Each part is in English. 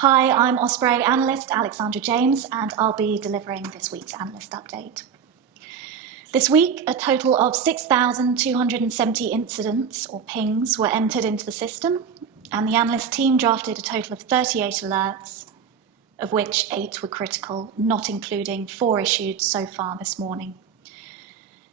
Hi, I'm Osprey Analyst Alexandra James, and I'll be delivering this week's Analyst Update. This week, a total of 6,270 incidents, or pings, were entered into the system, and the analyst team drafted a total of 38 alerts, of which 8 were critical, not including 4 issued so far this morning.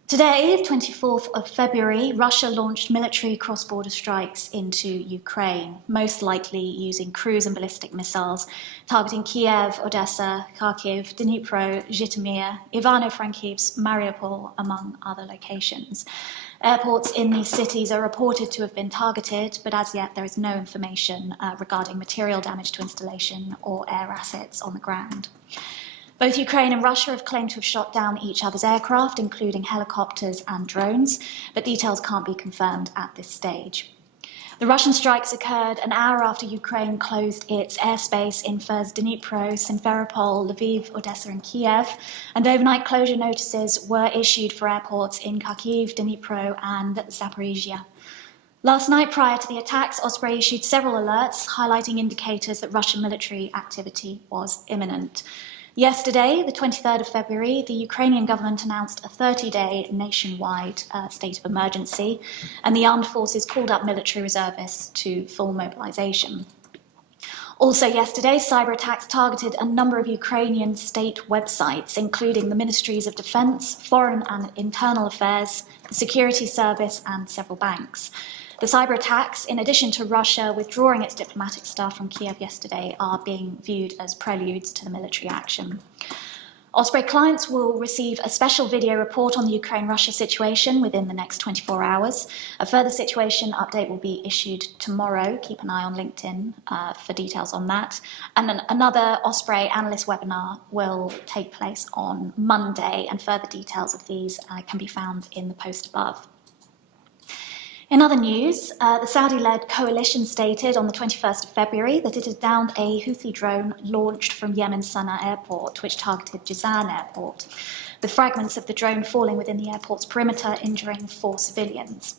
Today, 24th of February, Russia launched military cross-border strikes into Ukraine, most likely using cruise and ballistic missiles, targeting Kiev, Odessa, Kharkiv, Dnipro, Zhytomyr, Ivano-Frankivsk, Mariupol, among other locations. Airports in these cities are reported to have been targeted, but as yet there is no information regarding material damage to installation or air assets on the ground. Both Ukraine and Russia have claimed to have shot down each other's aircraft, including helicopters and drones, but details can't be confirmed at this stage. The Russian strikes occurred an hour after Ukraine closed its airspace in first Dnipro, Simferopol, Lviv, Odessa and Kiev, and overnight closure notices were issued for airports in Kharkiv, Dnipro and Zaporizhia. Last night, prior to the attacks, Osprey issued several alerts highlighting indicators that Russian military activity was imminent. Yesterday, the 23rd of February, the Ukrainian government announced a 30-day nationwide state of emergency, and the armed forces called up military reservists to full mobilization. Also yesterday, cyber attacks targeted a number of Ukrainian state websites, including the Ministries of Defense, Foreign and Internal Affairs, the Security Service, and several banks. The cyber attacks, in addition to Russia withdrawing its diplomatic staff from Kiev yesterday, are being viewed as preludes to the military action. Osprey clients will receive a special video report on the Ukraine-Russia situation within the next 24 hours. A further situation update will be issued tomorrow. Keep an eye on LinkedIn for details on that. And then another Osprey analyst webinar will take place on Monday, and further details of these can be found in the post above. In other news, the Saudi-led coalition stated on the 21st of February that it had downed a Houthi drone launched from Yemen's Sana'a airport, which targeted Jazan airport, with fragments of the drone falling within the airport's perimeter, injuring 4 civilians.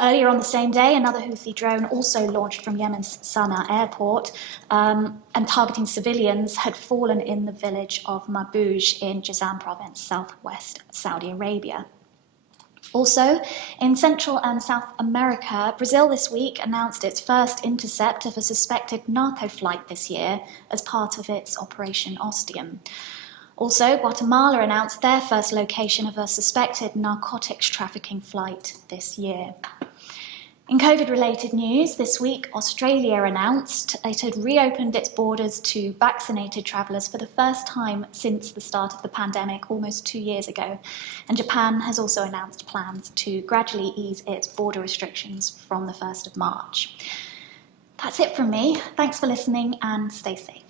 Earlier on the same day, another Houthi drone, also launched from Yemen's Sana'a airport and targeting civilians, had fallen in the village of Mabouj in Jazan province, southwest Saudi Arabia. Also, in Central and South America, Brazil this week announced its first intercept of a suspected narco flight this year as part of its Operation Ostium. Also, Guatemala announced their first location of a suspected narcotics trafficking flight this year. In COVID-related news, this week Australia announced it had reopened its borders to vaccinated travellers for the first time since the start of the pandemic almost 2 years ago, and Japan has also announced plans to gradually ease its border restrictions from the 1st of March. That's it from me. Thanks for listening and stay safe.